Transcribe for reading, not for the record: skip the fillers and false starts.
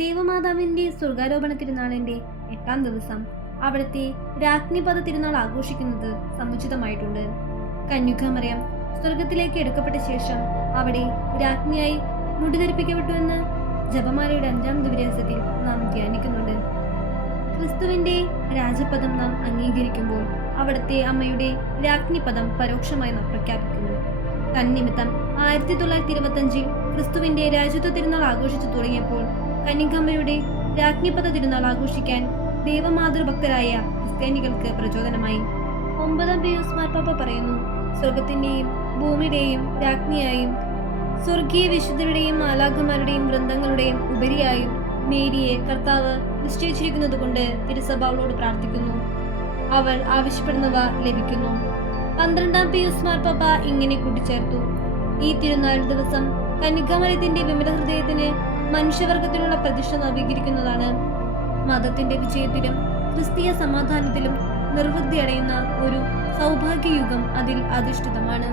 ദേവമാതാവിന്റെ സ്വർഗാരോപണ തിരുനാളിന്റെ 8ാം ദിവസം അവിടുത്തെ രാജ്ഞിപദ തിരുനാൾ ആഘോഷിക്കുന്നത് സമുചിതമായിട്ടുണ്ട്. കന്യകാമറിയം സ്വർഗത്തിലേക്ക് എടുക്കപ്പെട്ട ശേഷം അവിടെ രാജ്ഞിയായി മുടിധരിപ്പിക്കപ്പെട്ടുവെന്ന് ജപമാലയുടെ 5ാം ദിവരഹസ്യത്തിൽ നാം ധ്യാനിക്കുന്നുണ്ട്. ക്രിസ്തുവിന്റെ രാജപദം നാം അംഗീകരിക്കുമ്പോൾ അവിടുത്തെ അമ്മയുടെ രാജ്ഞിപദം പരോക്ഷമായി നാം പ്രഖ്യാപിക്കുന്നു. തന്നിമിത്തം 1925 ക്രിസ്തുവിന്റെ രാജ്യത്വ തിരുനാൾ ആഘോഷിച്ചു തുടങ്ങിയപ്പോൾ കന്യകാംബയുടെ രാജ്ഞിപദ തിരുനാൾ ആഘോഷിക്കാൻ ദേവമാതൃഭക്തരായ ക്രിസ്ത്യാനികൾക്ക് പ്രചോദനമായി. 9ാം പീയൂസ് മാർപ്പാപ്പ പറയുന്നു, സ്വർഗത്തിന്റെയും ഭൂമിയുടെയും രാജ്ഞിയായും സ്വർഗീയ വിശുദ്ധരുടെയും മാലാഖമാരുടെയും വൃന്ദങ്ങളുടെയും ഉപരിയായും മേരിയെ കർത്താവ് നിശ്ചയിച്ചിരിക്കുന്നത് കൊണ്ട് തിരുസഭ അവളോട് പ്രാർത്ഥിക്കുന്നു. അവൾ ആവശ്യപ്പെടുന്നവ ലഭിക്കുന്നു. 12ാം പീയൂസ് മാർപ്പാപ്പ ഇങ്ങനെ കൂട്ടിച്ചേർത്തു, ഈ തിരുനാൾ ദിവസം കന്യകാമറിയത്തിന്റെ വിമല ഹൃദയത്തിന് മനുഷ്യവർഗത്തിനുള്ള പ്രതിഷ്ഠ നവീകരിക്കുന്നതാണ്. മതത്തിന്റെ വിജയത്തിലും ക്രിസ്തീയ സമാധാനത്തിലും നിർവൃത്തി അടയുന്ന ഒരു സൗഭാഗ്യയുഗം അതിൽ അധിഷ്ഠിതമാണ്.